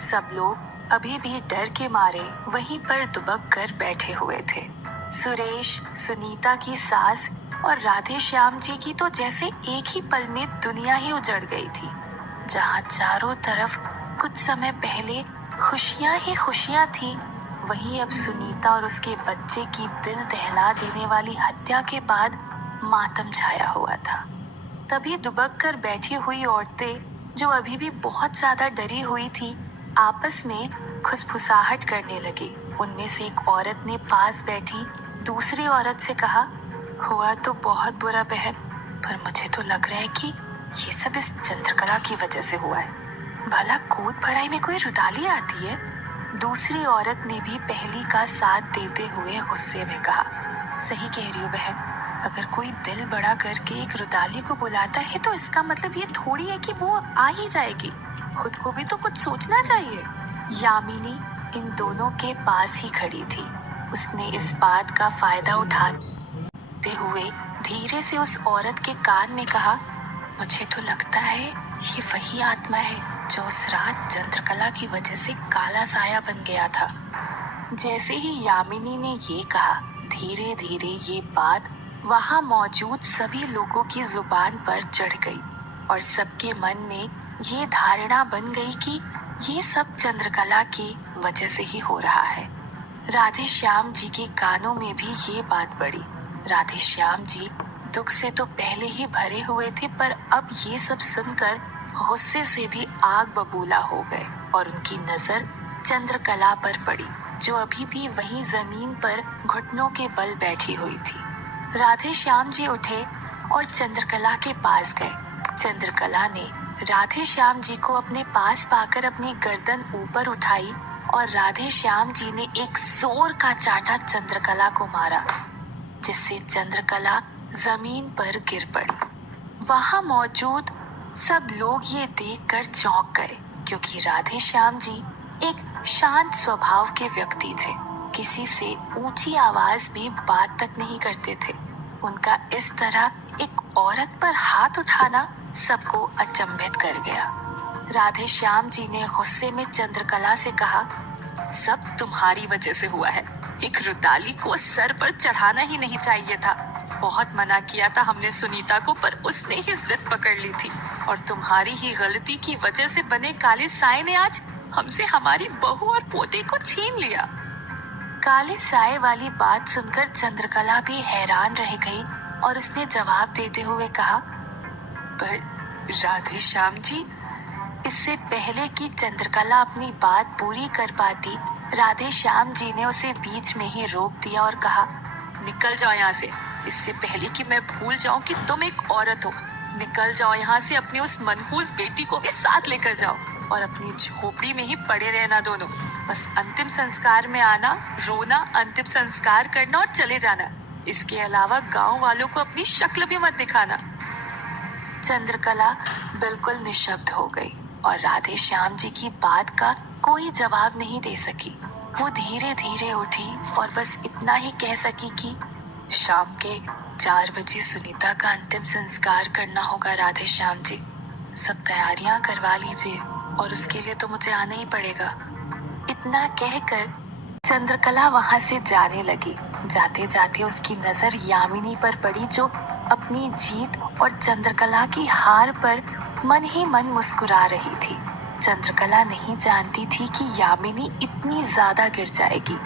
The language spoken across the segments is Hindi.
सब लोग अभी भी डर के मारे वहीं पर दुबक कर बैठे हुए थे। सुरेश, सुनीता की सास और राधे श्याम जी की तो जैसे एक ही पल में दुनिया ही उजड़ गई थी। जहाँ चारों तरफ कुछ समय पहले खुशियाँ ही खुशियाँ थी, वहीं अब सुनीता और उसके बच्चे की दिल दहला देने वाली हत्या के बाद मातम छाया हुआ था। तभी दुबक कर बैठी हुई औरतें, जो अभी भी बहुत ज्यादा डरी हुई थी, आपस में खुसफुसाहट करने लगी। उनमें से एक औरत ने पास बैठी दूसरी औरत से कहा, हुआ तो बहुत बुरा बहन, पर मुझे तो लग रहा है कि ये सब इस चंद्रकला की वजह से हुआ है। भला कूद भराई में कोई रुदाली आती है? दूसरी औरत ने भी पहली का साथ देते हुए गुस्से में कहा, सही कह रही हो बहन, अगर कोई दिल बड़ा करके एक रुदाली को बुलाता है तो इसका मतलब ये थोड़ी है कि वो आ ही जाएगी। खुद को भी तो कुछ सोचना चाहिए। यामिनी इन दोनों के पास ही खड़ी थी। उसने इस बात का फायदा उठाते हुए धीरे से उस औरत के कान में कहा, मुझे तो लगता है ये वही आत्मा है जो उस रात चंद्रकला की वजह से काला साया बन गया था। जैसे ही यामिनी ने ये कहा, धीरे धीरे ये बात वहाँ मौजूद सभी लोगों की जुबान पर चढ़ गई और सबके मन में ये धारणा बन गई कि ये सब चंद्रकला की वजह से ही हो रहा है। राधे श्याम जी के कानों में भी ये बात पड़ी। राधे श्याम जी दुख से तो पहले ही भरे हुए थे, पर अब ये सब सुनकर गुस्से से भी आग बबूला हो गए और उनकी नजर चंद्रकला पर पड़ी, जो अभी भी वहीं जमीन पर घुटनों के बल बैठी हुई थी। राधे श्याम जी उठे और चंद्रकला के पास गए। चंद्रकला ने राधे श्याम जी को अपने पास पाकर अपनी गर्दन ऊपर उठाई और राधे श्याम जी ने एक जोर का चाटा चंद्रकला को मारा, जिससे चंद्रकला जमीन पर गिर पड़ी। वहां मौजूद सब लोग ये देखकर चौंक गए, क्योंकि राधे श्याम जी एक शांत स्वभाव के व्यक्ति थे। किसी से ऊंची आवाज में बात तक नहीं करते थे। उनका इस तरह एक औरत पर हाथ उठाना सबको अचंभित कर गया। राधे श्याम जी ने गुस्से में चंद्रकला से कहा, सब तुम्हारी वजह से हुआ है। एक रुदाली को सर पर चढ़ाना ही नहीं चाहिए था। बहुत मना किया था हमने सुनीता को, पर उसने ही जिद पकड़ ली थी और तुम्हारी ही गलती की वजह से बने काले साए ने आज हमसे हमारी बहू और पोते को छीन लिया। काले साए वाली बात सुनकर चंद्रकला भी हैरान रह गई और उसने जवाब देते हुए कहा, पर राधे श्याम जी। इससे पहले कि चंद्रकला अपनी बात पूरी कर पाती, राधे श्याम जी ने उसे बीच में ही रोक दिया और कहा, निकल जाओ यहाँ से, इससे पहले कि मैं भूल जाऊं कि तुम एक औरत हो। निकल जाओ यहाँ से, अपनी उस मनहूस बेटी को भी साथ लेकर जाओ और अपनी झोपड़ी में ही पड़े रहना दोनों। बस अंतिम संस्कार में आना, रोना, अंतिम संस्कार करना और चले जाना। इसके अलावा गांव वालों को अपनी शक्ल भी मत दिखाना। चंद्रकला बिल्कुल निशब्द हो गई और राधे श्याम जी की बात का कोई जवाब नहीं दे सकी। वो धीरे धीरे उठी और बस इतना ही कह सकी कि शाम के 4 बजे सुनीता का अंतिम संस्कार करना होगा राधे श्याम जी। सब तैयारियां करवा लीजिए और उसके लिए तो मुझे आना ही पड़ेगा। इतना कहकर चंद्रकला वहां से जाने लगी। जाते जाते उसकी नजर यामिनी पर पड़ी, जो अपनी जीत और चंद्रकला की हार पर मन ही मन मुस्कुरा रही थी। चंद्रकला नहीं जानती थी कि यामिनी इतनी ज्यादा गिर जाएगी।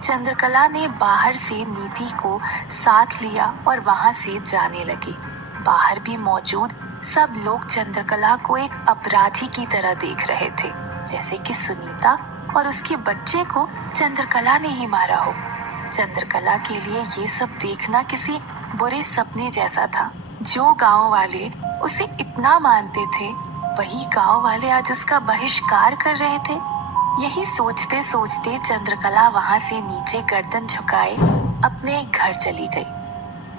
चंद्रकला ने बाहर से नीति को साथ लिया और वहां से जाने लगी। बाहर भी मौजूद सब लोग चंद्रकला को एक अपराधी की तरह देख रहे थे, जैसे कि सुनीता और उसके बच्चे को चंद्रकला ने ही मारा हो। चंद्रकला के लिए ये सब देखना किसी बुरे सपने जैसा था। जो गांव वाले उसे इतना मानते थे, वही गांव वाले आज उसका बहिष्कार कर रहे थे। यही सोचते सोचते चंद्रकला वहां से नीचे गर्दन झुकाए अपने घर चली गई।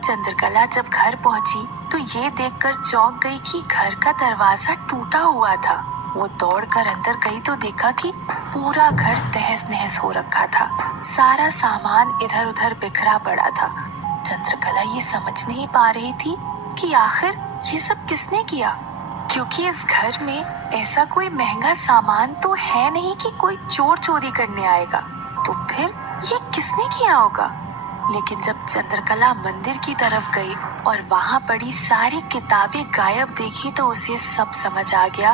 चंद्रकला जब घर पहुंची तो ये देखकर चौंक गई कि घर का दरवाजा टूटा हुआ था। वो दौड़कर अंदर गई तो देखा कि पूरा घर तहस नहस हो रखा था। सारा सामान इधर उधर बिखरा पड़ा था। चंद्रकला ये समझ नहीं पा रही थी कि आखिर ये सब किसने किया। क्योंकि इस घर में ऐसा कोई महंगा सामान तो है नहीं कि कोई चोर चोरी करने आएगा। तो फिर ये किसने किया होगा? लेकिन जब चंद्रकला मंदिर की तरफ गई और वहां पड़ी सारी किताबें गायब देखी तो उसे सब समझ आ गया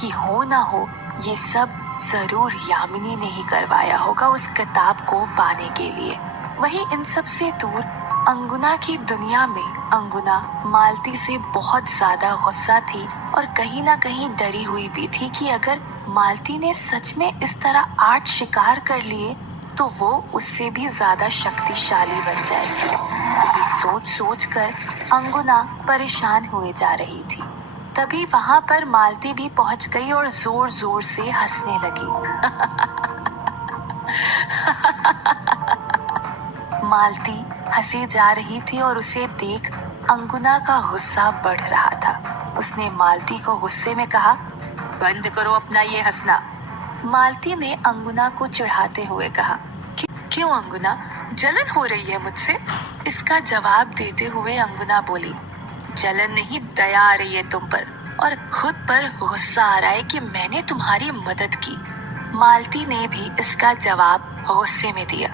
कि हो ना हो ये सब जरूर यामिनी ने ही करवाया होगा उस किताब को पाने के लिए। वहीं इन सब से दूर अंगुना की दुनिया में अंगुना मालती से बहुत ज्यादा गुस्सा थी और कहीं ना कहीं डरी हुई भी थी कि अगर मालती ने सच में इस तरह 8 शिकार कर लिए तो वो उससे भी ज्यादा शक्तिशाली बन जाएगी। यही सोच सोच कर अंगुना परेशान हुए जा रही थी। तभी वहां पर मालती भी पहुंच गई और जोर जोर से हंसने लगी। मालती हंसी जा रही थी और उसे देख अंगुना का गुस्सा बढ़ रहा था। उसने मालती को गुस्से में कहा, बंद करो अपना ये हंसना। मालती ने अंगुना को चिढ़ाते हुए कहा, क्यों अंगुना, जलन हो रही है मुझसे? इसका जवाब देते हुए अंगुना बोली, जलन नहीं, दया आ रही है तुम पर और खुद पर गुस्सा आ रहा है कि मैंने तुम्हारी मदद की। मालती ने भी इसका जवाब गुस्से में दिया,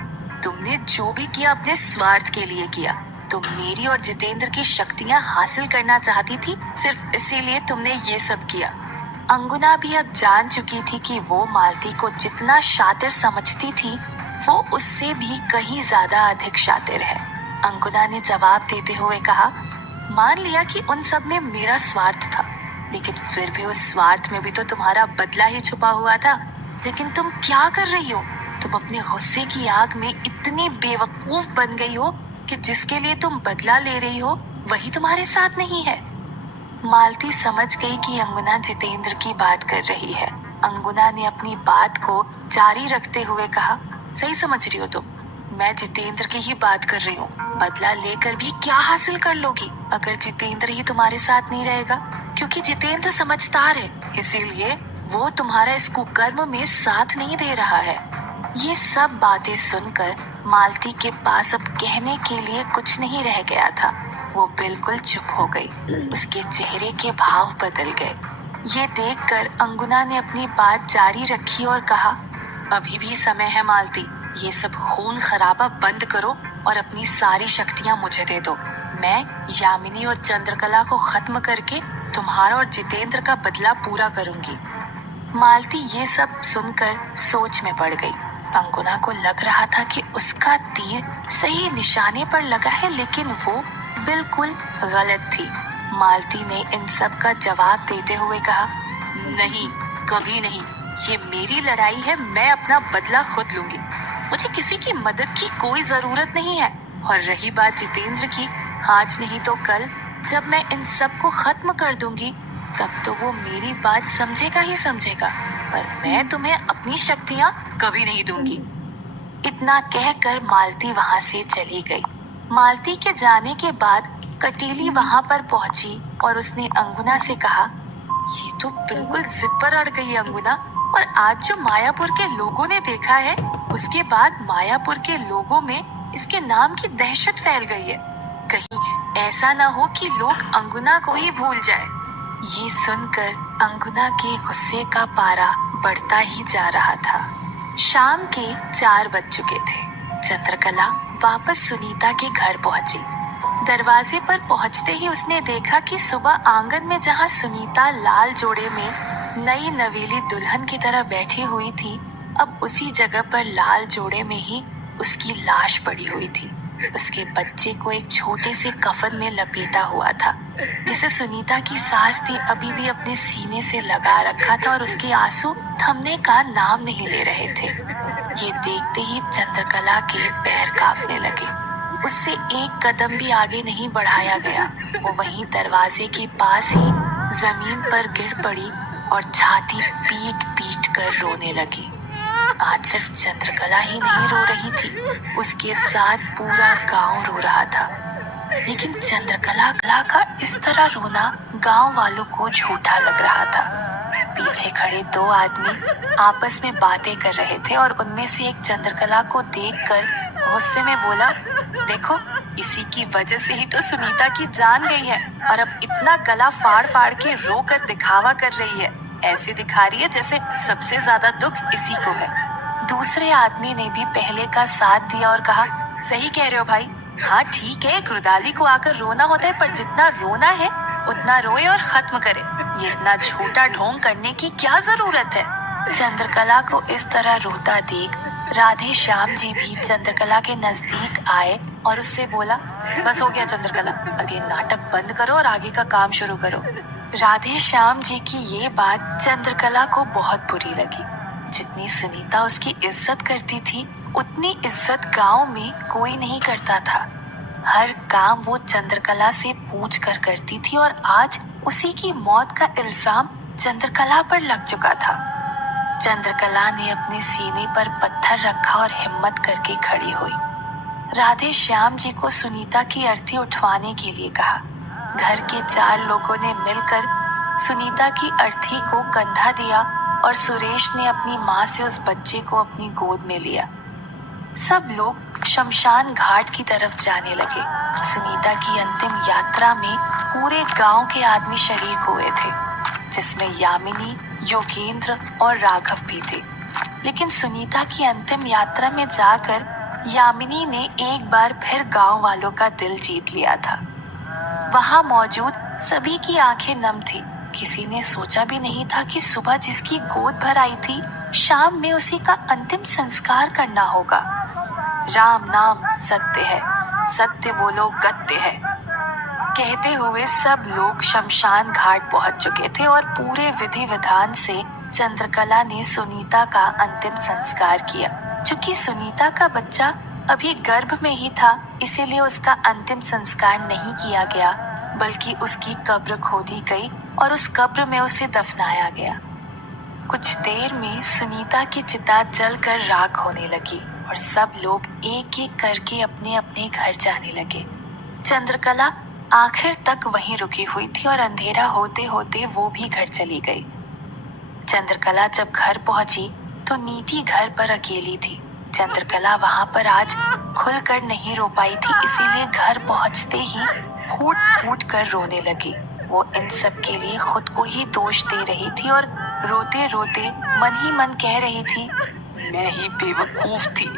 तुमने जो भी किया अपने स्वार्थ के लिए किया। तुम मेरी और जितेंद्र की शक्तियां हासिल करना चाहती थी, सिर्फ इसीलिए तुमने ये सब किया। अंगुना भी अब जान चुकी थी कि वो मालती को जितना शातिर समझती थी वो उससे भी कहीं ज्यादा अधिक शातिर है। अंगुना ने जवाब देते हुए कहा, मान लिया कि उन सब में मेरा स्वार्थ था, लेकिन फिर भी उस स्वार्थ में भी तो तुम्हारा बदला ही छुपा हुआ था। लेकिन तुम क्या कर रही हो? तुम अपने गुस्से की आग में इतनी बेवकूफ बन गई हो कि जिसके लिए तुम बदला ले रही हो वही तुम्हारे साथ नहीं है। मालती समझ गई कि अंगुना जितेंद्र की बात कर रही है। अंगुना ने अपनी बात को जारी रखते हुए कहा, सही समझ रही हो तुम, मैं जितेंद्र की ही बात कर रही हूँ। बदला लेकर भी क्या हासिल कर लोगी अगर जितेंद्र ही तुम्हारे साथ नहीं रहेगा? क्योंकि जितेंद्र समझदार है, इसीलिए वो तुम्हारा इस कुकर्म में साथ नहीं दे रहा है। ये सब बातें सुनकर मालती के पास अब कहने के लिए कुछ नहीं रह गया था। वो बिल्कुल चुप हो गई। उसके चेहरे के भाव बदल गए। ये देखकर अंगुना ने अपनी बात जारी रखी और कहा, अभी भी समय है मालती, ये सब खून खराबा बंद करो और अपनी सारी शक्तियां मुझे दे दो। मैं यामिनी और चंद्रकला को खत्म करके तुम्हारा और जितेंद्र का बदला पूरा करूंगी। मालती ये सब सुनकर सोच में पड़ गई। अंगुना को लग रहा था कि उसका तीर सही निशाने पर लगा है, लेकिन वो बिल्कुल गलत थी। मालती ने इन सब का जवाब देते हुए कहा, नहीं, कभी नहीं, ये मेरी लड़ाई है, मैं अपना बदला खुद लूंगी। मुझे किसी की मदद की कोई जरूरत नहीं है। और रही बात जितेंद्र की, आज नहीं तो कल जब मैं इन सब को खत्म कर दूंगी तब तो वो मेरी बात समझेगा ही समझेगा, पर मैं तुम्हें अपनी शक्तियां कभी नहीं दूंगी। इतना कहकर मालती वहां से चली गई। मालती के जाने के बाद कटीली वहां पर पहुंची और उसने अंगुना से कहा, ये तो बिल्कुल जिद पर अड़ गई अंगुना, और आज जो मायापुर के लोगों ने देखा है उसके बाद मायापुर के लोगों में इसके नाम की दहशत फैल गई है। कहीं ऐसा ना हो कि लोग अंगुना को ही भूल जाए। ये सुनकर अंगुना के गुस्से का पारा बढ़ता ही जा रहा था। शाम के 4 बज चुके थे। चंद्रकला वापस सुनीता के घर पहुंची। दरवाजे पर पहुंचते ही उसने देखा कि सुबह आंगन में जहां सुनीता लाल जोड़े में नई नवेली दुल्हन की तरह बैठी हुई थी, अब उसी जगह पर लाल जोड़े में ही उसकी लाश पड़ी हुई थी। उसके बच्चे को एक छोटे से कफन में लपेटा हुआ था, जिसे सुनीता की सास ने अभी भी अपने सीने से लगा रखा था और उसके आंसू थमने का नाम नहीं ले रहे थे। ये देखते ही चंद्रकला के पैर कांपने लगे। उससे एक कदम भी आगे नहीं बढ़ाया गया। वो वहीं दरवाजे के पास ही जमीन पर गिर पड़ी और छाती पीट पीट कर रोने लगी। आज सिर्फ चंद्रकला ही नहीं रो रही थी, उसके साथ पूरा गांव रो रहा था। लेकिन चंद्रकला का इस तरह रोना गांव वालों को झूठा लग रहा था। पीछे खड़े 2 आदमी आपस में बातें कर रहे थे और उनमें से एक चंद्रकला को देखकर गुस्से में बोला, देखो इसी की वजह से ही तो सुनीता की जान गई है और अब इतना गला फाड़ फाड़ के रो कर दिखावा कर रही है। ऐसे दिखा रही है जैसे सबसे ज्यादा दुख इसी को है। दूसरे आदमी ने भी पहले का साथ दिया और कहा, सही कह रहे हो भाई। हाँ ठीक है, गुरदाली को आकर रोना होता है, पर जितना रोना है उतना रोए और खत्म करे। ये इतना झूठा ढोंग करने की क्या जरूरत है। चंद्रकला को इस तरह रोता देख राधे श्याम जी भी चंद्रकला के नजदीक आए और उससे बोला, बस हो गया चंद्रकला, अब ये नाटक बंद करो और आगे का काम शुरू करो। राधे श्याम जी की ये बात चंद्रकला को बहुत बुरी लगी। जितनी सुनीता उसकी इज्जत करती थी उतनी इज्जत गांव में कोई नहीं करता था। हर काम वो चंद्रकला से पूछ कर करती थी और आज उसी की मौत का इल्जाम चंद्रकला पर लग चुका था। चंद्रकला ने अपने सीने पर पत्थर रखा और हिम्मत करके खड़ी हुई। राधे श्याम जी को सुनीता की अर्थी उठवाने के लिए कहा। घर के 4 लोगों ने मिलकर सुनीता की अर्थी को कंधा दिया और सुरेश ने अपनी माँ से उस बच्चे को अपनी गोद में लिया। सब लोग शमशान घाट की तरफ जाने लगे। सुनीता की अंतिम यात्रा में पूरे गांव के आदमी शरीक हुए थे, जिसमें यामिनी, योगेंद्र और राघव भी थे। लेकिन सुनीता की अंतिम यात्रा में जाकर यामिनी ने एक बार फिर गांव वालों का दिल जीत लिया था। वहां मौजूद सभी की आंखें नम थी। किसी ने सोचा भी नहीं था कि सुबह जिसकी गोद भर आई थी, शाम में उसी का अंतिम संस्कार करना होगा। राम नाम सत्य है, सत्य बोलो गत्य है, कहते हुए सब लोग शमशान घाट पहुंच चुके थे और पूरे विधि विधान से चंद्रकला ने सुनीता का अंतिम संस्कार किया। चूंकि सुनीता का बच्चा अभी गर्भ में ही था, इसीलिए उसका अंतिम संस्कार नहीं किया गया, बल्कि उसकी कब्र खोदी गई और उस कब्र में उसे दफनाया गया। कुछ देर में सुनीता की चिता जलकर राख होने लगी और सब लोग एक एक करके अपने अपने घर जाने लगे। चंद्रकला आखिर तक वहीं रुकी हुई थी और अंधेरा होते होते वो भी घर चली गई। चंद्रकला जब घर पहुंची तो नीति घर पर अकेली थी। चंद्रकला वहां पर आज खुलकर नहीं रो पाई थी, इसीलिए घर पहुंचते ही फूट फूट कर रोने लगी। वो इन सब के लिए खुद को ही दोष दे रही थी और रोते रोते मन ही मन कह रही थी, मैं ही बेवकूफ थी,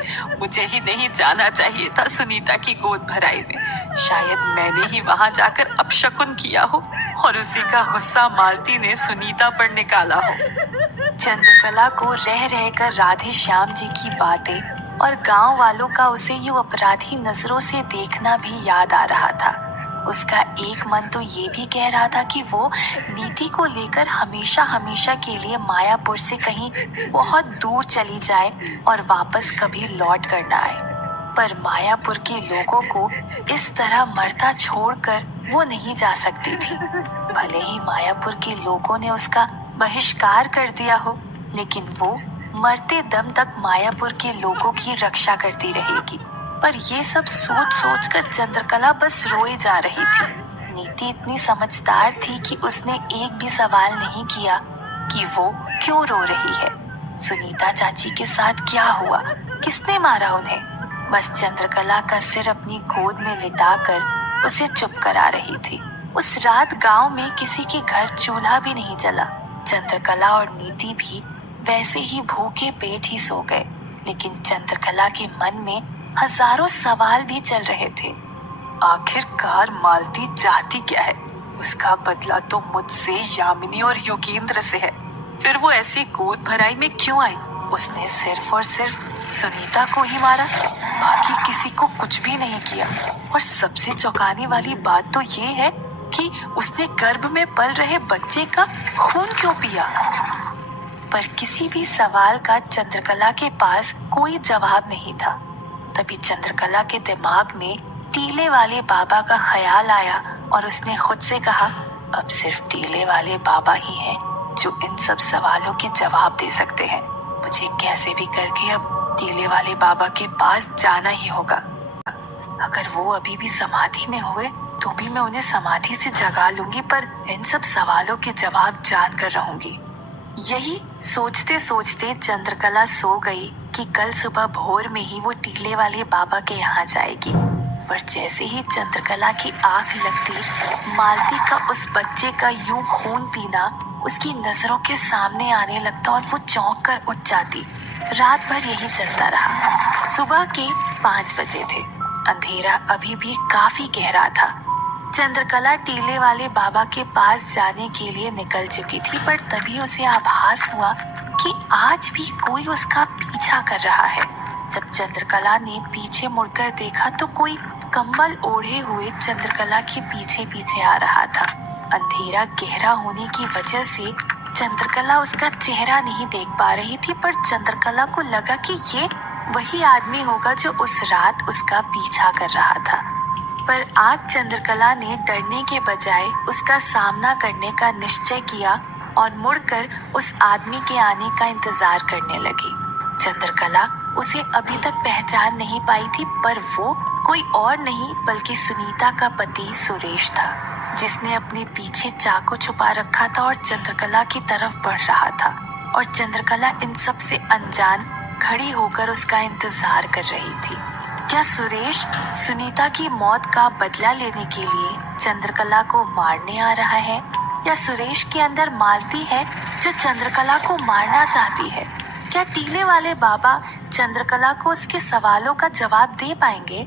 मुझे ही नहीं जाना चाहिए था सुनीता की गोद भराई में। शायद मैंने ही वहां जाकर अपशकुन किया हो और उसी का गुस्सा मालती ने सुनीता पर निकाला हो। चंद्रकला को रह रहकर राधे श्याम जी की बातें और गांव वालों का उसे यूं अपराधी नजरों से देखना भी याद आ रहा था। उसका एक मन तो ये भी कह रहा था कि वो नीति को लेकर हमेशा हमेशा के लिए मायापुर से कहीं बहुत दूर चली जाए और वापस कभी लौट कर न आए। पर मायापुर के लोगों को इस तरह मरता छोड़कर वो नहीं जा सकती थी। भले ही मायापुर के लोगों ने उसका बहिष्कार कर दिया हो, लेकिन वो मरते दम तक मायापुर के लोगों की रक्षा करती रहेगी। पर ये सब सोच सोच कर चंद्रकला बस रोए जा रही थी। नीति इतनी समझदार थी कि उसने एक भी सवाल नहीं किया कि वो क्यों रो रही है, सुनीता चाची के साथ क्या हुआ, किसने मारा उन्हें। बस चंद्रकला का सिर अपनी गोद में लिटाकर उसे चुप करा रही थी। उस रात गांव में किसी के घर चूल्हा भी नहीं जला। चंद्रकला और नीति भी वैसे ही भूखे पेट ही सो गए, लेकिन चंद्रकला के मन में हजारों सवाल भी चल रहे थे। आखिरकार मालती चाहती क्या है? उसका बदला तो मुझसे, यामिनी और योगेंद्र से है। फिर वो ऐसी गोद भराई में क्यों आई? उसने सिर्फ और सिर्फ सुनीता को ही मारा, बाकी किसी को कुछ भी नहीं किया। और सबसे चौंकाने वाली बात तो ये है कि उसने गर्भ में पल रहे बच्चे का खून क्यों पिया? पर किसी भी सवाल का चंद्रकला के पास कोई जवाब नहीं था। तभी चंद्रकला के दिमाग में टीले वाले बाबा का ख्याल आया और उसने खुद से कहा, अब सिर्फ टीले वाले बाबा ही हैं जो इन सब सवालों के जवाब दे सकते हैं। मुझे कैसे भी करके अब टीले वाले बाबा के पास जाना ही होगा। अगर वो अभी भी समाधि में हुए तो भी मैं उन्हें समाधि से जगा लूंगी, पर इन सब सवालों के जवाब जान कर रहूंगी। यही सोचते सोचते चंद्रकला सो गई कि कल सुबह भोर में ही वो टीले वाले बाबा के यहाँ जाएगी। पर जैसे ही चंद्रकला की आंख लगती, मालती का उस बच्चे का यूं खून पीना उसकी नजरों के सामने आने लगता और वो चौंक कर उठ जाती। रात भर यही चलता रहा। सुबह के 5 बजे थे। अंधेरा अभी भी काफी गहरा था। चंद्रकला टीले वाले बाबा के पास जाने के लिए निकल चुकी थी, पर तभी उसे आभास हुआ कि आज भी कोई उसका पीछा कर रहा है। जब चंद्रकला ने पीछे मुड़कर देखा तो कोई कंबल ओढ़े हुए चंद्रकला के पीछे पीछे आ रहा था। अंधेरा गहरा होने की वजह से चंद्रकला उसका चेहरा नहीं देख पा रही थी, पर चंद्रकला को लगा कि ये वही आदमी होगा जो उस रात उसका पीछा कर रहा था। पर आज चंद्रकला ने डरने के बजाय उसका सामना करने का निश्चय किया और मुड़कर उस आदमी के आने का इंतजार करने लगी। चंद्रकला उसे अभी तक पहचान नहीं पाई थी, पर वो कोई और नहीं बल्कि सुनीता का पति सुरेश था, जिसने अपने पीछे चाकू छुपा रखा था और चंद्रकला की तरफ बढ़ रहा था। और चंद्रकला इन सब से अनजान खड़ी होकर उसका इंतजार कर रही थी। क्या सुरेश सुनीता की मौत का बदला लेने के लिए चंद्रकला को मारने आ रहा है, या सुरेश के अंदर मालती है जो चंद्रकला को मारना चाहती है? क्या टीले वाले बाबा चंद्रकला को उसके सवालों का जवाब दे पाएंगे?